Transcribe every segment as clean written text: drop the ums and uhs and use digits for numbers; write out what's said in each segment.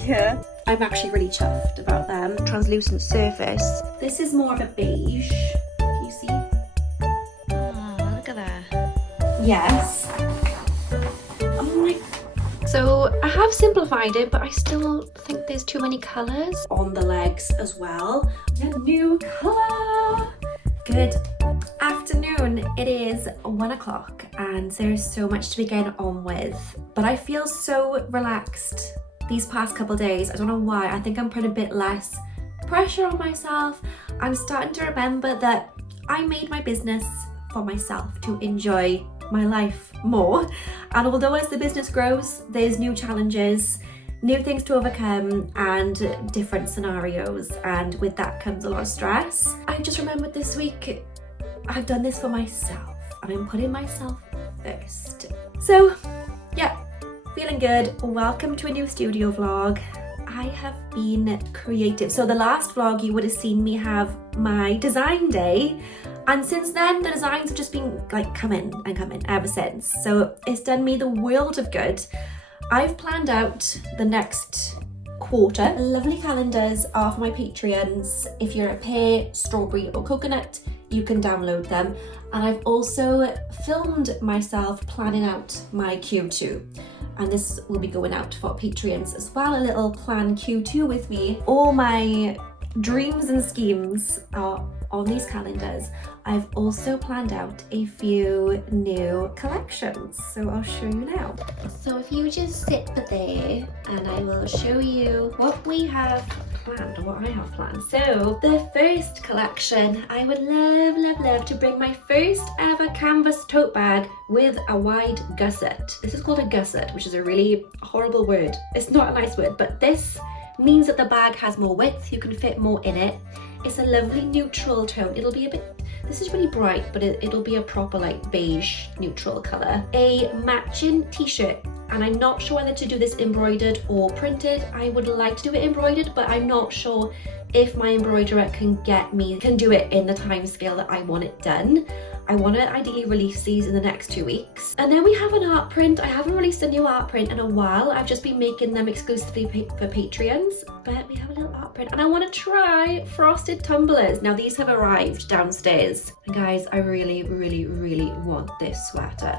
here. I'm actually really chuffed about them. Translucent surface. This is more of a beige. Can you see? Oh, look at that. Yes. So I have simplified it, but I still think there's too many colours on the legs as well. A new colour. Good afternoon. It is 1 o'clock and there's so much to be getting on with, but I feel so relaxed these past couple days. I don't know why. I think I'm putting a bit less pressure on myself. I'm starting to remember that I made my business for myself to enjoy my life more, and although as the business grows there's new challenges, new things to overcome and different scenarios, and with that comes a lot of stress. I just remembered this week I've done this for myself and I'm putting myself first. So yeah, feeling good. Welcome to a new studio vlog. I have been creative. So the last vlog you would have seen me have my design day, and since then the designs have just been like coming ever since. So it's done me the world of good. I've planned out the next quarter. Lovely calendars are for my Patreons. If you're a pear, strawberry or coconut, you can download them. And I've also filmed myself planning out my Q2. And this will be going out for Patreons as well, a little plan Q2 with me. All my dreams and schemes are on these calendars. I've also planned out a few new collections, so I'll show you now. So if you just sit there and I will show you what we have planned, or what I have planned. So the first collection, I would love to bring my first ever canvas tote bag with a wide gusset. This is called a gusset, which is a really horrible word. It's not a nice word, but this means that the bag has more width, you can fit more in it. It's a lovely neutral tone. It'll be a bit, this is really bright, but it'll be a proper like beige neutral colour. A matching t-shirt, and I'm not sure whether to do this embroidered or printed. I would like to do it embroidered, but I'm not sure if my embroiderer can do it in the time scale that I want it done. I want to ideally release these in the next 2 weeks. And then we have an art print. I haven't released a new art print in a while. I've just been making them exclusively for Patreons, but we have a little art print. And I want to try frosted tumblers. Now these have arrived downstairs. And guys, I really want this sweater.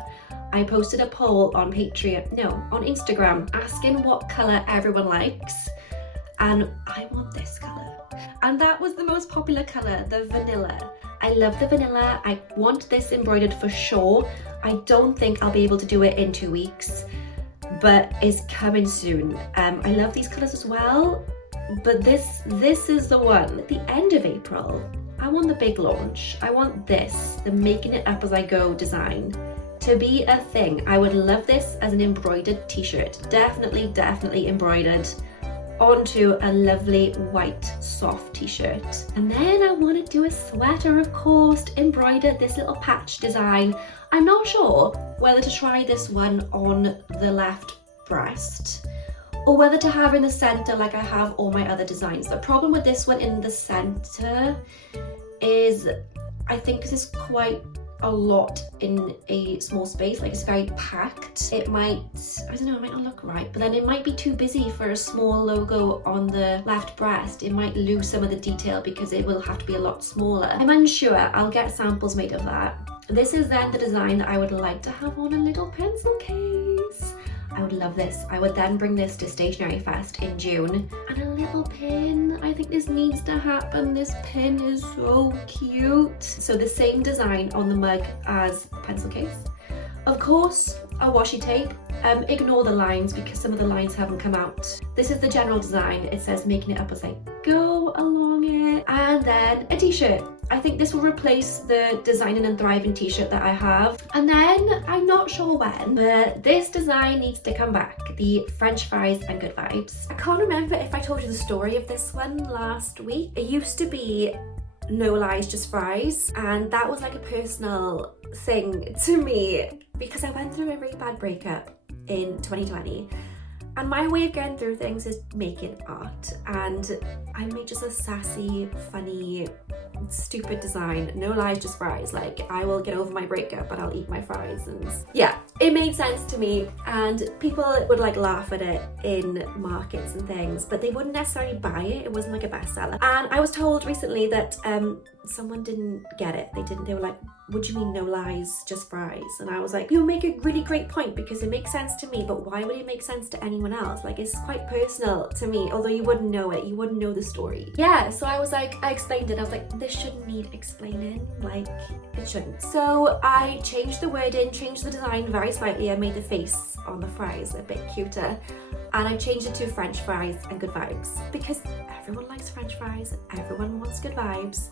I posted a poll on on Instagram asking what colour everyone likes. And I want this colour. And that was the most popular colour, the vanilla. I love the vanilla. I want this embroidered for sure. I don't think I'll be able to do it in 2 weeks, but it's coming soon. I love these colours as well, but this is the one. At the end of April, I want the big launch. I want this, the making it up as I go design, to be a thing. I would love this as an embroidered t-shirt. Definitely embroidered onto a lovely white soft t-shirt. And then I want to do a sweater, of course, embroidered this little patch design. I'm not sure whether to try this one on the left breast or whether to have in the center like I have all my other designs. The problem with this one in the center is I think this is quite a lot in a small space, like it's very packed. It might, I don't know, it might not look right, but then it might be too busy for a small logo on the left breast. It might lose some of the detail because it will have to be a lot smaller. I'm unsure. I'll get samples made of that. This is then the design that I would like to have on a little pencil case. I would love this. I would then bring this to Stationery Fest in June. And a little pin. I think this needs to happen. This pin is so cute. So the same design on the mug as the pencil case. Of course, a washi tape. Ignore the lines because some of the lines haven't come out. This is the general design. It says making it up as I go along it. And then a t-shirt. I think this will replace the Designing and Thriving t-shirt that I have. And then, I'm not sure when, but this design needs to come back. The French fries and good vibes. I can't remember if I told you the story of this one last week. It used to be No Lies, Just Fries. And that was like a personal thing to me because I went through a really bad breakup in 2020. And my way of getting through things is making art. And I made just a sassy, funny, stupid design. No lies, just fries. Like, I will get over my breakup, but I'll eat my fries. And yeah, it made sense to me, and people would like laugh at it in markets and things, but they wouldn't necessarily buy it. It wasn't like a bestseller. And I was told recently that someone didn't get it. They were like, what do you mean no lies, just fries? And I was like, you make a really great point, because it makes sense to me, but why would it make sense to anyone else? Like, it's quite personal to me, although you wouldn't know it, you wouldn't know the story. Yeah, so I was like, I explained it. I was like, this shouldn't need explaining, like, it shouldn't. So I changed the wording, changed the design very slightly. I made the face on the fries a bit cuter, and I changed it to French fries and good vibes, because everyone likes French fries, everyone wants good vibes.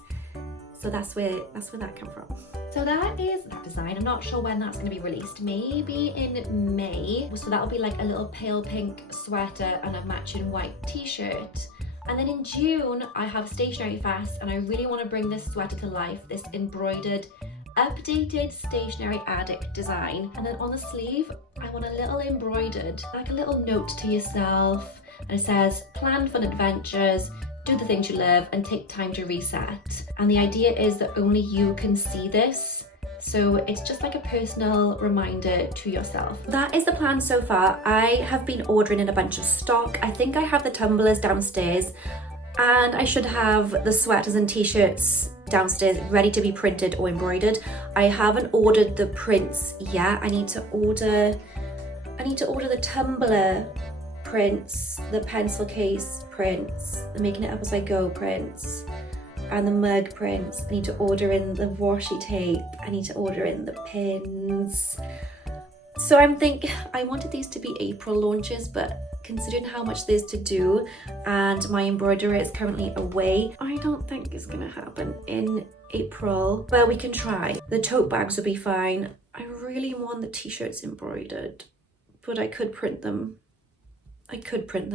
So that's where that came from. So that is that design. I'm not sure when that's going to be released. Maybe in May. So that'll be like a little pale pink sweater and a matching white t-shirt. And then in June, I have Stationery Fest, and I really want to bring this sweater to life. This embroidered, updated Stationery Addict design. And then on the sleeve, I want a little embroidered, like a little note to yourself. And it says, plan fun adventures, do the things you love, and take time to reset. And the idea is that only you can see this, so it's just like a personal reminder to yourself. That is the plan so far. I have been ordering in a bunch of stock. I think I have the tumblers downstairs, and I should have the sweaters and t-shirts downstairs ready to be printed or embroidered. I haven't ordered the prints yet. I need to order the Tumbler prints, the pencil case prints, the making it up as I go prints, and the mug prints. I need to order in the washi tape. I need to order in the pins. So I wanted these to be April launches, but considering how much there's to do and my embroiderer is currently away, I don't think it's gonna happen in April, but we can try. The tote bags will be fine. I really want the t-shirts embroidered, but I could print them.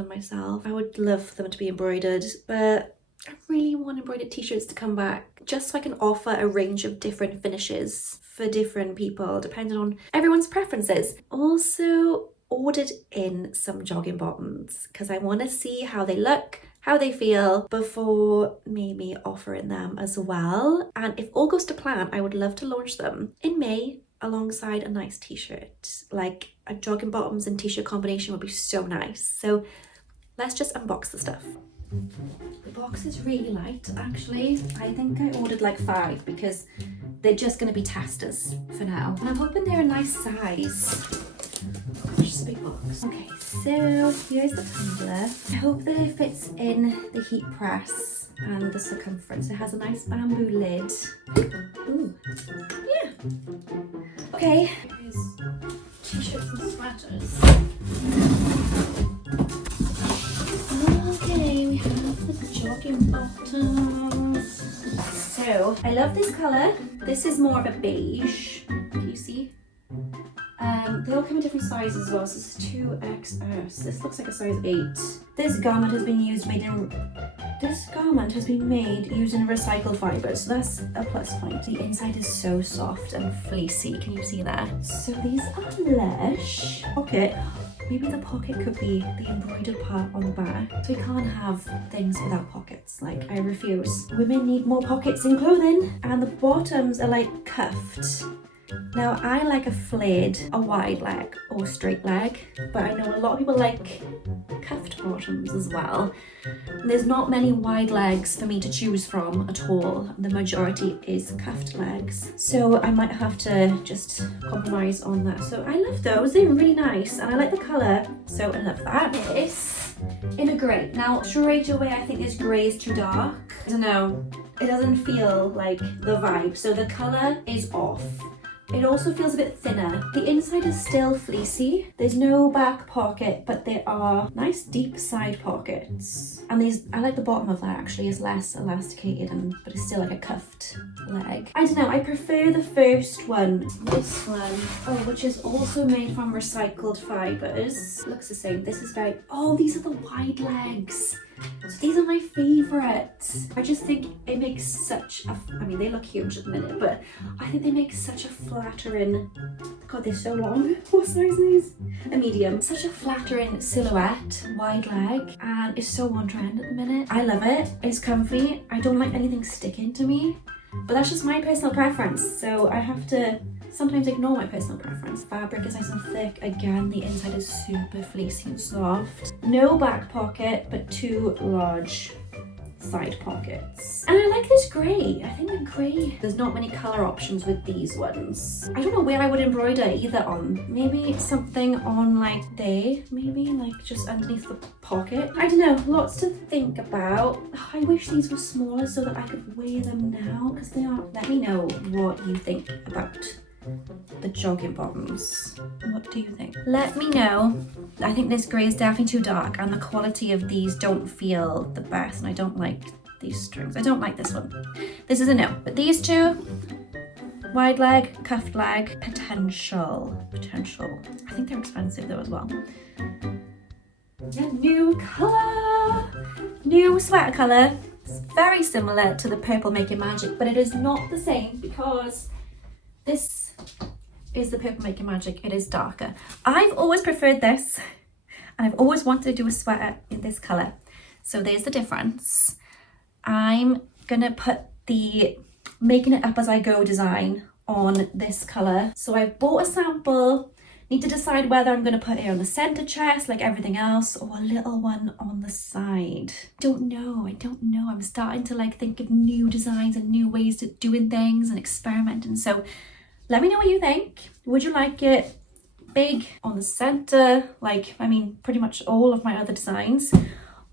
Myself. I would love for them to be embroidered, but I really want embroidered t-shirts to come back, just so I can offer a range of different finishes for different people, depending on everyone's preferences. Also ordered in some jogging bottoms, because I want to see how they look, how they feel, before maybe offering them as well. And if all goes to plan, I would love to launch them in May, alongside a nice t-shirt. Like a jogging bottoms and t-shirt combination would be so nice. So let's just unbox the stuff. The box is really light, actually. I think I ordered like 5 because they're just going to be testers for now. And I'm hoping they're a nice size. It's just a big box. Okay, so here's the tumbler. I hope that it fits in the heat press and the circumference. It has a nice bamboo lid. Ooh, yeah. Okay, here's t-shirts and sweaters. Okay, we have the jogging bottoms. So, I love this colour. This is more of a beige. Can you see? They all come in different sizes as well, so this is 2XS. This looks like a size 8. This garment has been made using recycled fibres, so that's a plus point. The inside is so soft and fleecy, can you see that? So these are lush. Pocket. Maybe the pocket could be the embroidered part on the back. So we can't have things without pockets, like I refuse. Women need more pockets in clothing. And the bottoms are like cuffed. Now I like a wide leg or straight leg, but I know a lot of people like cuffed bottoms as well. There's not many wide legs for me to choose from at all. The majority is cuffed legs. So I might have to just compromise on that. So I love those, they're really nice, and I like the colour, so I love that. This in a grey. Now straight away I think this grey is too dark. I don't know, it doesn't feel like the vibe. So the colour is off. It also feels a bit thinner. The inside is still fleecy. There's no back pocket, but there are nice deep side pockets. And I like the bottom of that actually, is less elasticated, but it's still like a cuffed leg. I don't know, I prefer the first one. This one, which is also made from recycled fibres. Looks the same. This is very, these are the wide legs. So these are my favourites. I just think it makes such a, they look huge at the minute, but I think they make such a flattering, God, they're so long. What size are these? A medium. Such a flattering silhouette, wide leg, and it's so on trend at the minute. I love it. It's comfy. I don't like anything sticking to me, but that's just my personal preference, so I have to sometimes ignore my personal preference. Fabric is nice and thick. Again, the inside is super fleecy and soft. No back pocket, but 2 large side pockets. And I like this grey. I think the grey, there's not many colour options with these ones. I don't know where I would embroider either on. Maybe something on like there, maybe like just underneath the pocket. I don't know, lots to think about. I wish these were smaller so that I could wear them now, because they are. Let me know what you think about the jogging bottoms. What do you think? Let me know. I think this grey is definitely too dark, and the quality of these don't feel the best, and I don't like these strings. I don't like this one. This is a no. But these two, wide leg, cuffed leg, potential. I think they're expensive though as well. A new colour, new sweater colour. It's very similar to the purple Making Magic, but it is not the same because this is the purple Making Magic. It is darker. I've always preferred this, and I've always wanted to do a sweater in this colour. So there's the difference. I'm gonna put the making it up as I go design on this colour. So I've bought a sample. Need to decide whether I'm gonna put it on the centre chest like everything else, or a little one on the side. I don't know. I'm starting to like think of new designs and new ways of doing things and experimenting. So let me know what you think. Would you like it big on the center, like, I mean, pretty much all of my other designs?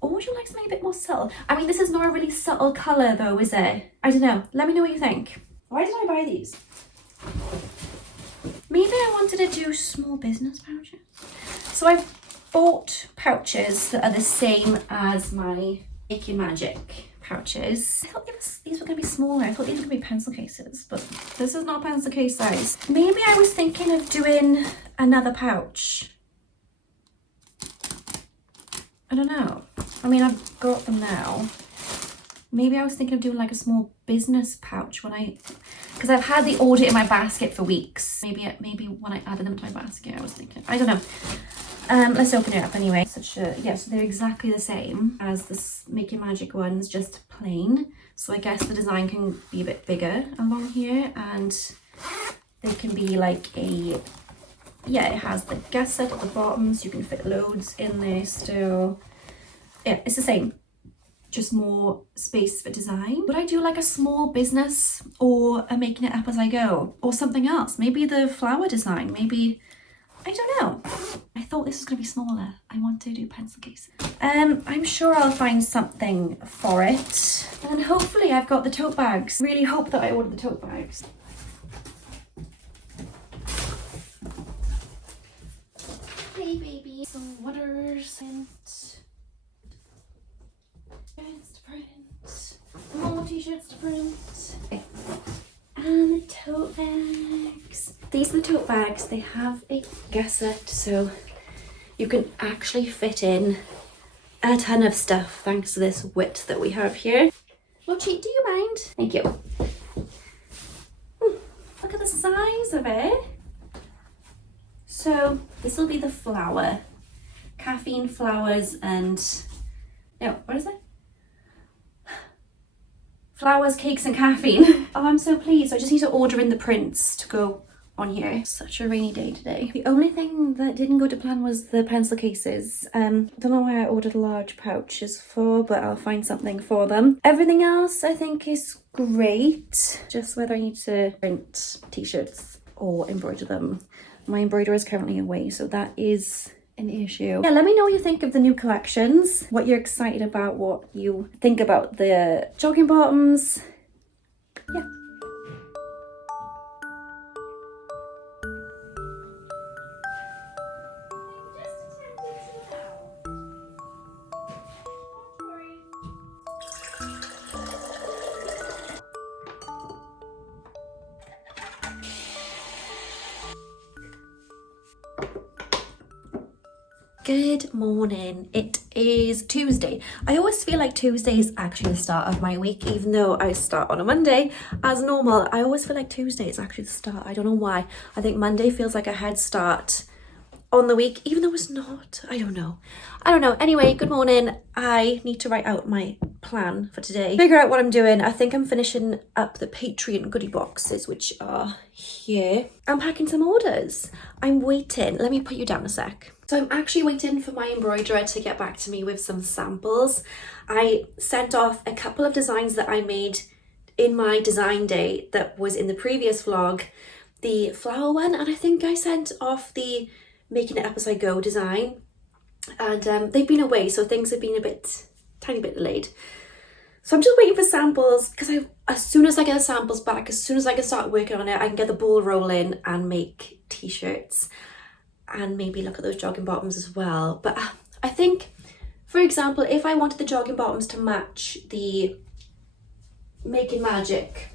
Or would you like something a bit more subtle? I mean, this is not a really subtle colour though, is it? I don't know. Let me know what you think. Why did I buy these? Maybe I wanted to do small business pouches. So I've bought pouches that are the same as my Making Magic pouches. I thought these were going to be smaller. I thought these were going to be pencil cases, but this is not pencil case size. Maybe I was thinking of doing another pouch. I don't know. I mean, I've got them now. Maybe I was thinking of doing like a small business pouch because I've had the order in my basket for weeks. Maybe when I added them to my basket, I was thinking, I don't know. Let's open it up anyway. So they're exactly the same as the Making Magic ones, just plain. So I guess the design can be a bit bigger along here, and they can be like it has the gusset at the bottom, so you can fit loads in there still. Yeah, it's the same, just more space for design. Would I do like a small business or a making it up as I go, or something else? Maybe the flower design, maybe, I don't know. I thought this was going to be smaller. I want to do pencil case. I'm sure I'll find something for it. And hopefully I've got the tote bags. Really hope that I ordered the tote bags. Hey baby, some waters and shirts to print. More t-shirts to print. Okay. And the tote bags. These are the tote bags. They have a gusset, so you can actually fit in a ton of stuff thanks to this width that we have here. Mochi, do you mind? Thank you. Look at the size of it. So this will be the flower. Caffeine, flowers, and no, what is it? Flowers, cakes, and caffeine. Oh, I'm so pleased. I just need to order in the prints to go on here. Such a rainy day today. The only thing that didn't go to plan was the pencil cases. Don't know why I ordered large pouches for, but I'll find something for them. Everything else I think is great. Just whether I need to print t-shirts or embroider them. My embroiderer is currently away, so that is an issue. Yeah, let me know what you think of the new collections, what you're excited about, what you think about the jogging bottoms. Yeah. Good morning. It is Tuesday. I always feel like Tuesday is actually the start of my week, even though I start on a Monday as normal. I always feel like Tuesday is actually the start. I don't know why. I think Monday feels like a head start on the week, even though it's not. I don't know. Anyway, good morning. I need to write out my plan for today. Figure out what I'm doing. I think I'm finishing up the Patreon goodie boxes, which are here. I'm packing some orders. I'm waiting. Let me put you down a sec. So I'm actually waiting for my embroiderer to get back to me with some samples. I sent off a couple of designs that I made in my design day that was in the previous vlog, the flower one, and I think I sent off the Making It Up As I Go design. And they've been away, so things have been tiny bit delayed. So I'm just waiting for samples, because as soon as I get the samples back, as soon as I can start working on it, I can get the ball rolling and make t-shirts and maybe look at those jogging bottoms as well. But I think, for example, if I wanted the jogging bottoms to match the Making Magic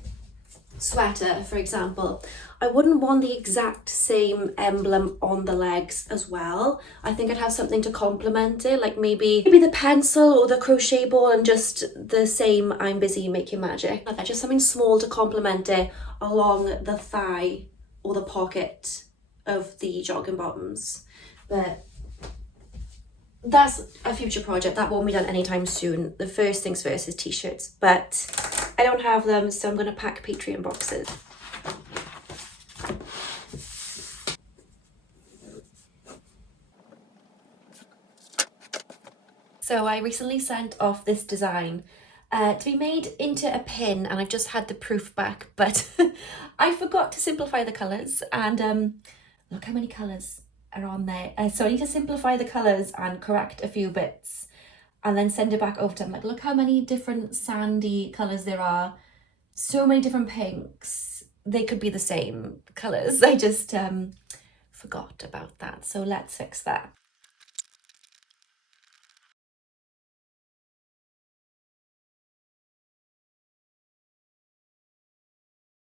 sweater, for example, I wouldn't want the exact same emblem on the legs as well. I think I'd have something to complement it, like maybe the pencil or the crochet ball and just the same I'm busy making magic. Like just something small to complement it along the thigh or the pocket of the jogging bottoms. But that's a future project. That won't be done anytime soon. The first things first is t-shirts, but I don't have them, so I'm going to pack Patreon boxes. So I recently sent off this design to be made into a pin, and I've just had the proof back, but I forgot to simplify the colours, and look how many colours are on there. So I need to simplify the colours and correct a few bits and then send it back over to them. Like, look how many different sandy colours there are. So many different pinks. They could be the same colours. I just forgot about that. So let's fix that.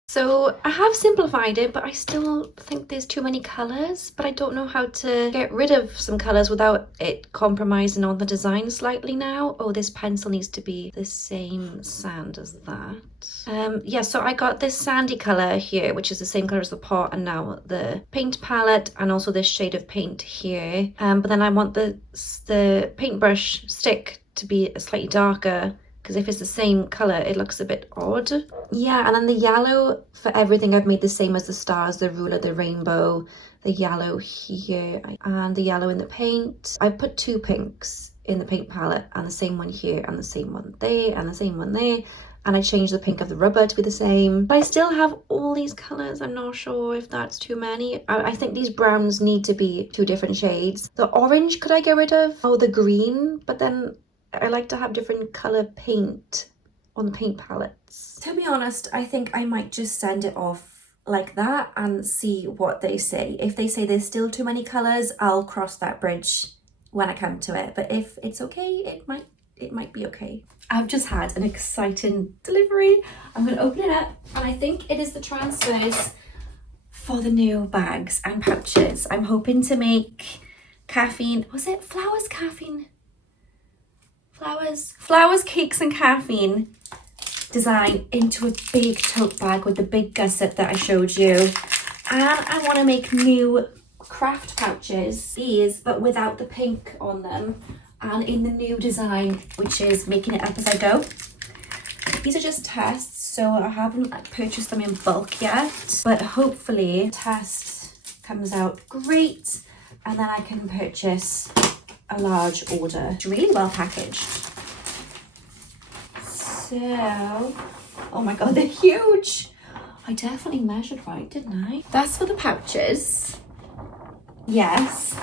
So I have simplified it, but I still think there's too many colours, but I don't know how to get rid of some colours without it compromising on the design slightly now. Oh, this pencil needs to be the same sand as that. Yeah, so I got this sandy colour here, which is the same colour as the pot, and now the paint palette, and also this shade of paint here. But then I want the paintbrush stick to be slightly darker, because if it's the same colour, it looks a bit odd. Yeah, and then the yellow for everything I've made the same as the stars, the ruler, the rainbow, the yellow here, and the yellow in the paint. I put 2 pinks in the paint palette, and the same one here, and the same one there, and the same one there. And I changed the pink of the rubber to be the same. But I still have all these colours. I'm not sure if that's too many. I think these browns need to be 2 different shades. The orange, could I get rid of? Oh, the green, but then I like to have different colour paint on the paint palettes. To be honest, I think I might just send it off like that and see what they say. If they say there's still too many colours, I'll cross that bridge when I come to it. But if it's okay, it might be okay. I've just had an exciting delivery. I'm going to open it up, and I think it is the transfers for the new bags and pouches. I'm hoping to make caffeine, was it flowers, caffeine? Flowers, cakes and caffeine design into a big tote bag with the big gusset that I showed you. And I want to make new craft pouches, these, but without the pink on them, and in the new design, which is Making It Up As I Go. These are just tests, so I haven't purchased them in bulk yet, but hopefully the test comes out great, and then I can purchase a large order. It's really well packaged. So, oh my god, they're huge. I definitely measured right, didn't I? That's for the pouches. Yes.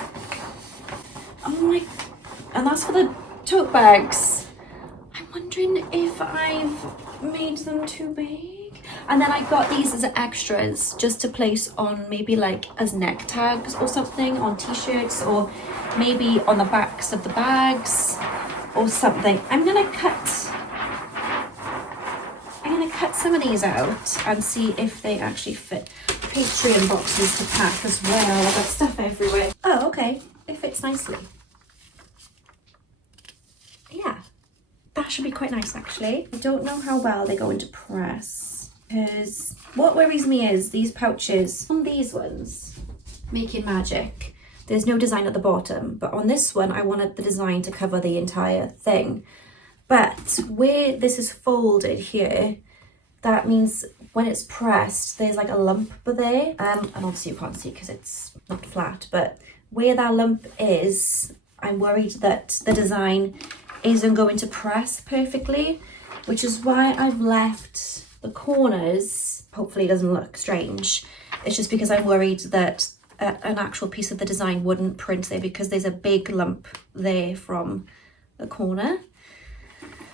Oh my, and that's for the tote bags. I'm wondering if I've made them too big. And then I got these as extras just to place on maybe like as neck tags or something on t-shirts, or maybe on the backs of the bags or something. I'm gonna cut some of these out and see if they actually fit. Patreon boxes to pack as well. I've got stuff everywhere. Oh, okay. It fits nicely. Yeah, that should be quite nice actually. I don't know how well they go into press, because what worries me is these pouches on these ones, Making Magic, there's no design at the bottom, but on this one I wanted the design to cover the entire thing. But where this is folded here, that means when it's pressed, there's like a lump there. And obviously you can't see because it's not flat, but where that lump is, I'm worried that the design isn't going to press perfectly, which is why I've left the corners. Hopefully it doesn't look strange. It's just because I'm worried that an actual piece of the design wouldn't print there because there's a big lump there from the corner.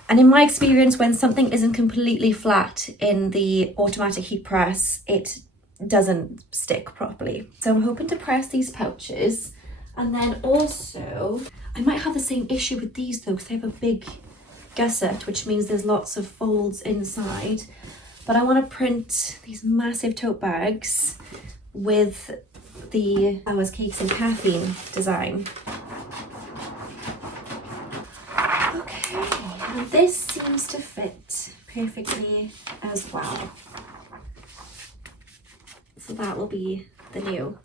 And in my experience, when something isn't completely flat in the automatic heat press, it doesn't stick properly. So I'm hoping to press these pouches. And then also, I might have the same issue with these though, because they have a big gusset, which means there's lots of folds inside. But I want to print these massive tote bags with the Flowers, Cakes and Caffeine design. Okay, and this seems to fit perfectly as well. So that will be the new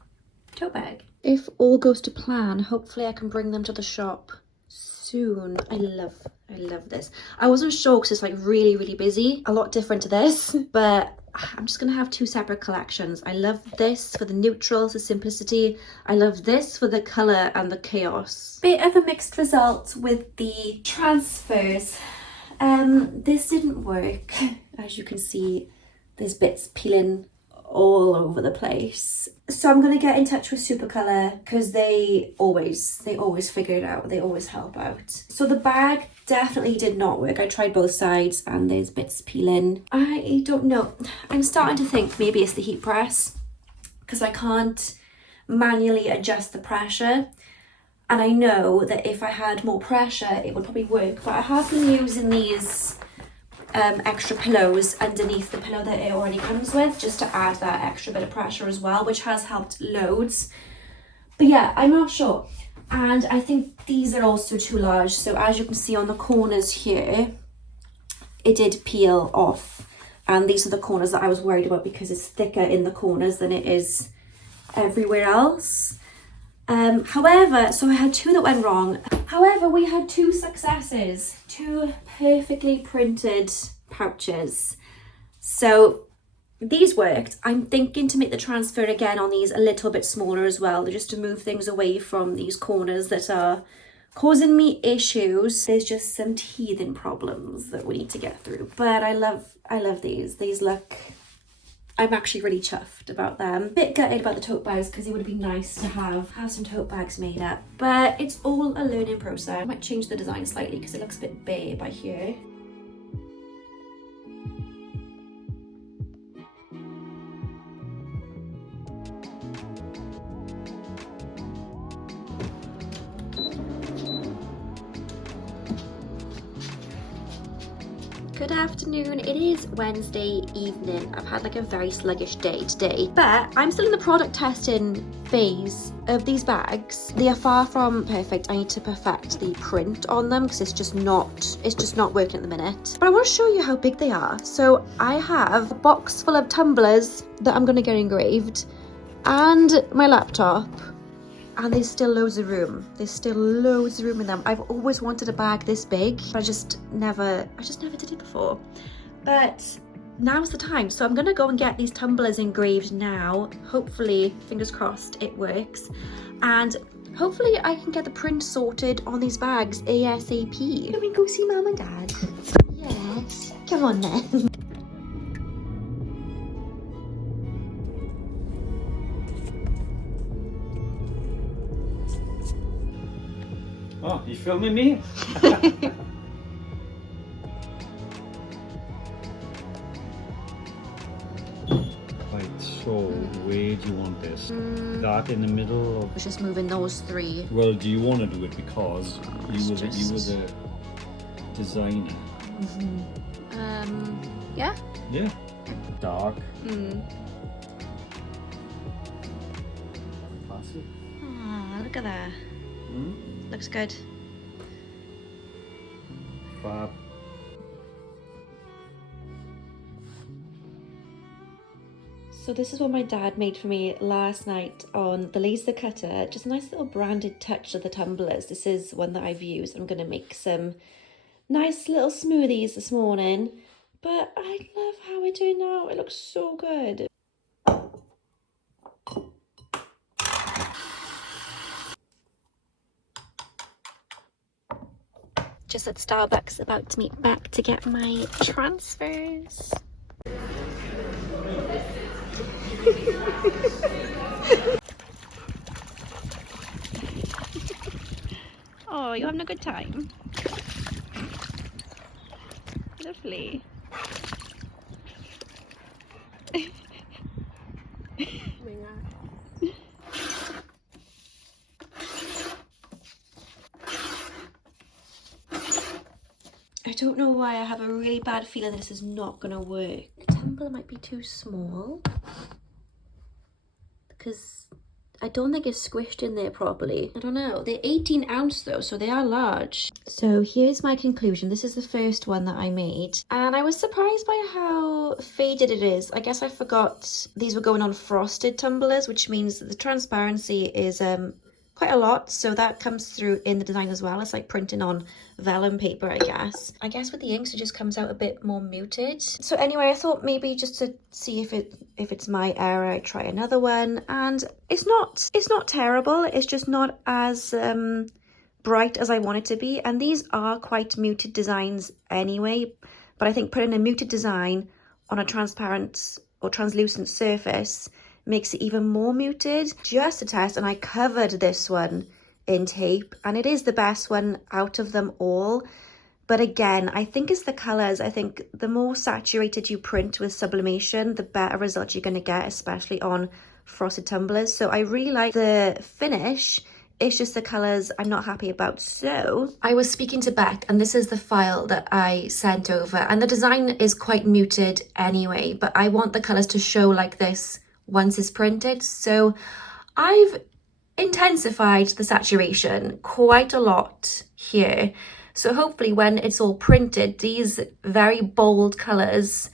tote bag. If all goes to plan, hopefully I can bring them to the shop soon. I love this. I wasn't sure because it's like really busy, a lot different to this, but I'm just gonna have two separate collections. I love this for the neutrals, the simplicity. I love this for the color and the chaos. Bit of a mixed result with the transfers. This didn't work. As you can see, there's bits peeling all over the place. So I'm gonna get in touch with Supercolor because they always figure it out. They always help out. So the bag definitely did not work. I tried both sides and there's bits peeling. I don't know. I'm starting to think maybe it's the heat press because I can't manually adjust the pressure. And I know that if I had more pressure, it would probably work. But I have been using these extra pillows underneath the pillow that it already comes with, just to add that extra bit of pressure as well, which has helped loads. But yeah, I'm not sure. And I think these are also too large. So as you can see on the corners here, it did peel off. And these are the corners that I was worried about because it's thicker in the corners than it is everywhere else. However, so I had two that went wrong. However, we had two successes, two perfectly printed pouches. So these worked. I'm thinking to make the transfer again on these a little bit smaller as well, just to move things away from these corners that are causing me issues. There's just some teething problems that we need to get through. But I love these. These look, I'm actually really chuffed about them. Bit gutted about the tote bags because it would be nice to have some tote bags made up. But it's all a learning process. I might change the design slightly because it looks a bit bare by here. Good afternoon, it is Wednesday evening. I've had like a very sluggish day today, but I'm still in the product testing phase of these bags. They are far from perfect. I need to perfect the print on them because it's just not working at the minute. But I want to show you how big they are. So I have a box full of tumblers that I'm going to get engraved and my laptop. And there's still loads of room. There's still loads of room in them. I've always wanted a bag this big, but I just never did it before. But now's the time. So I'm gonna go and get these tumblers engraved now. Hopefully, fingers crossed, it works. And hopefully I can get the print sorted on these bags ASAP. Can we go see Mum and Dad? Yes. Come on then. Oh, you filming me? Right, so where do you want this? That in the middle of... I was just moving those three. Well, do you want to do it because you were the designer? Yeah? Yeah. Dark. Classic. Oh, look at that. Looks good. Fab. So this is what my dad made for me last night on the laser cutter. Just a nice little branded touch of the tumblers. This is one that I've used. I'm going to make some nice little smoothies this morning. But I love how it turned out. It looks so good. Just at Starbucks, about to meet back to get my transfers. Oh, you having a good time? Lovely. I don't know why I have a really bad feeling this is not gonna work. The Tumbler might be too small because I don't think it's squished in there properly. I don't know. They're 18 ounce though, so they are large. So here's my conclusion. This is the first one that I made, and I was surprised by how faded it is. I guess I forgot these were going on frosted tumblers, which means that the transparency is quite a lot, so that comes through in the design as well. It's like printing on vellum paper, I guess. I guess with the inks it just comes out a bit more muted. So anyway, I thought maybe just to see if it's my error, I'd try another one, and it's not terrible. It's just not as bright as I want it to be, and these are quite muted designs anyway, but I think putting a muted design on a transparent or translucent surface makes it even more muted. Just a test, and I covered this one in tape, and it is the best one out of them all. But again, I think it's the colors. I think the more saturated you print with sublimation, the better result you're going to get, especially on frosted tumblers. So I really like the finish. It's just the colors I'm not happy about. So I was speaking to Beck, and this is the file that I sent over, and the design is quite muted anyway, but I want the colors to show like this once it's printed. So I've intensified the saturation quite a lot here. So hopefully when it's all printed, these very bold colors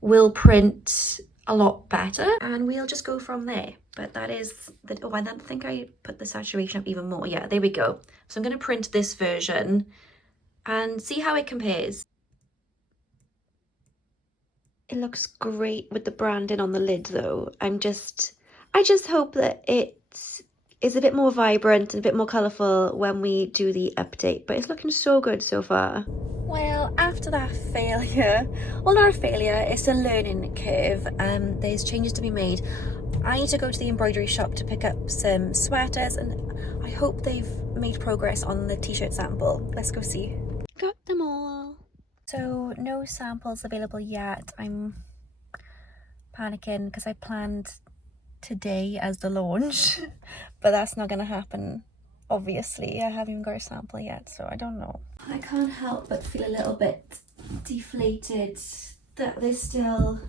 will print a lot better, and we'll just go from there. But that is the, oh, I don't think I put the saturation up even more. Yeah, there we go. So I'm going to print this version and see how it compares. It looks great with the branding on the lid though. I just hope that it is a bit more vibrant and a bit more colourful when we do the update, but it's looking so good so far. Well, after that failure, well, not a failure, it's a learning curve. There's changes to be made. I need to go to the embroidery shop to pick up some sweaters, and I hope they've made progress on the t-shirt sample. Let's go see. Got them all. So no samples available yet. I'm panicking because I planned today as the launch, but that's not gonna happen, obviously. I haven't even got a sample yet, so I don't know. I can't help but feel a little bit deflated that there's still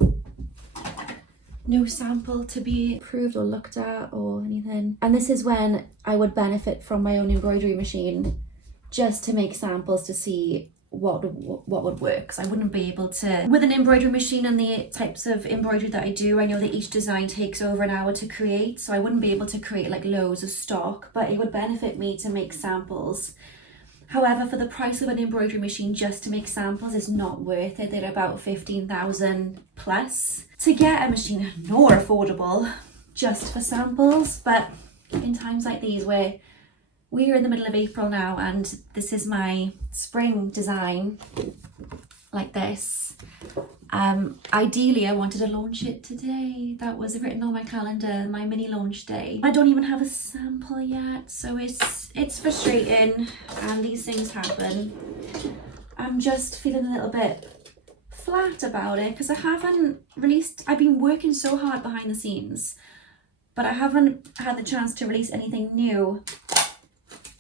no sample to be approved or looked at or anything. And this is when I would benefit from my own embroidery machine, just to make samples to see what would work, because I wouldn't be able to, with an embroidery machine and the types of embroidery that I do, I know that each design takes over an hour to create, so I wouldn't be able to create like loads of stock, but it would benefit me to make samples. However, for the price of an embroidery machine just to make samples is not worth it. They're about 15,000 plus. To get a machine more affordable just for samples, but in times like these where we are in the middle of April now and this is my spring design like this. Ideally I wanted to launch it today. That was written on my calendar, my mini launch day. I don't even have a sample yet, so it's frustrating, and these things happen. I'm just feeling a little bit flat about it because I haven't released, I've been working so hard behind the scenes, but I haven't had the chance to release anything new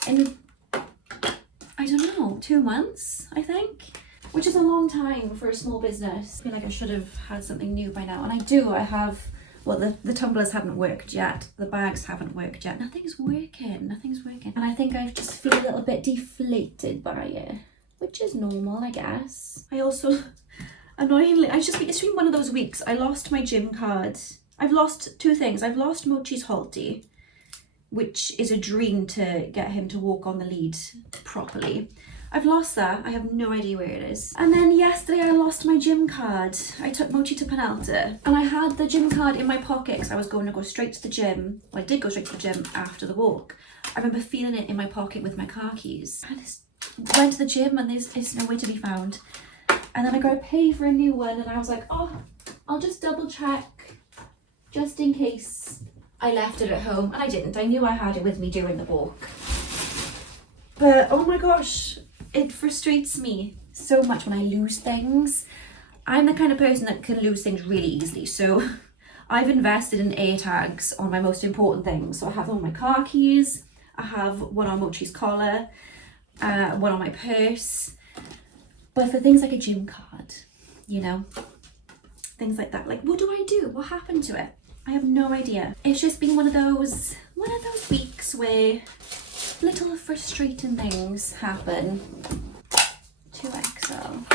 in, I don't know, 2 months, I think, which is a long time for a small business. I feel like I should have had something new by now, and I do. I have, well, the tumblers haven't worked yet, the bags haven't worked yet, nothing's working, and I think I just feel a little bit deflated by it, which is normal, I guess. I also, annoyingly, it's been one of those weeks. I lost my gym card. I've lost 2 things. I've lost Mochi's halty, which is a dream to get him to walk on the lead properly. I've lost that. I have no idea where it is. And then yesterday I lost my gym card. I took Mochi to Penalta and I had the gym card in my pocket because I was going to go straight to the gym. Well, I did go straight to the gym after the walk. I remember feeling it in my pocket with my car keys. I just went to the gym and it's nowhere to be found. And then I got to pay for a new one and I was like, oh, I'll just double check just in case I left it at home. And I didn't. I knew I had it with me during the walk. But oh my gosh, it frustrates me so much when I lose things. I'm the kind of person that can lose things really easily. So I've invested in air tags on my most important things. So I have on my car keys, I have one on Mochi's collar, one on my purse. But for things like a gym card, you know, things like that, like what do I do? What happened to it? I have no idea. It's just been one of those weeks where little frustrating things happen. 2XL.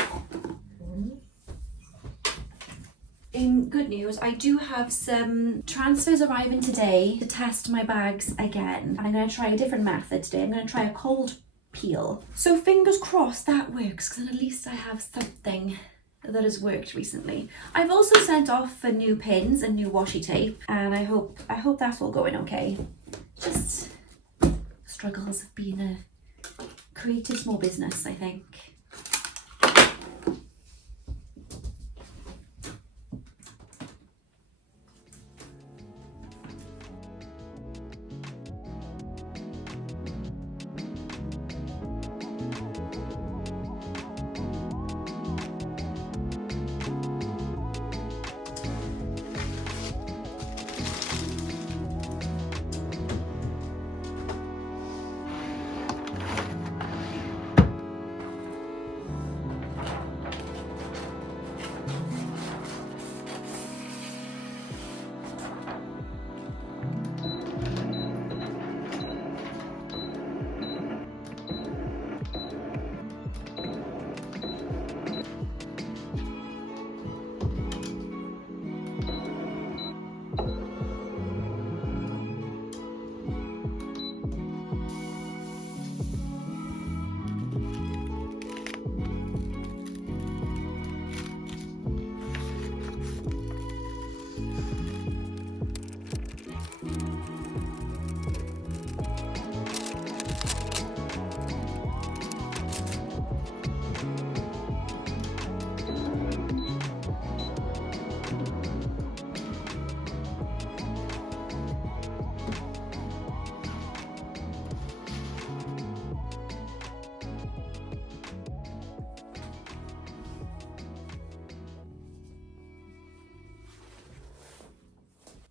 In good news, I do have some transfers arriving today to test my bags again. And I'm going to try a different method today. I'm going to try a cold peel. So fingers crossed that works, because then at least I have something that has worked recently. I've also sent off for new pins and new washi tape, and I hope that's all going okay. Just struggles of being a creative small business, I think.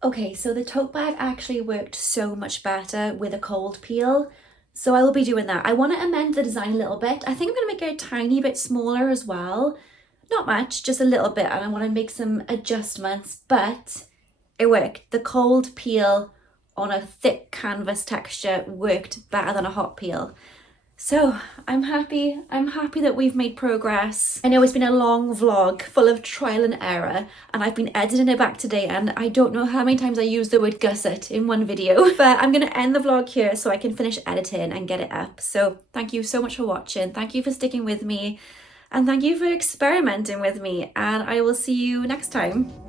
Okay, so the tote bag actually worked so much better with a cold peel. So I will be doing that. I want to amend the design a little bit. I think I'm going to make it a tiny bit smaller as well. Not much, just a little bit. And I want to make some adjustments, but it worked. The cold peel on a thick canvas texture worked better than a hot peel. So I'm happy that we've made progress. I know it's been a long vlog full of trial and error, and I've been editing it back today, and I don't know how many times I used the word gusset in one video, but I'm gonna end the vlog here so I can finish editing and get it up. So thank you so much for watching. Thank you for sticking with me, and thank you for experimenting with me, and I will see you next time.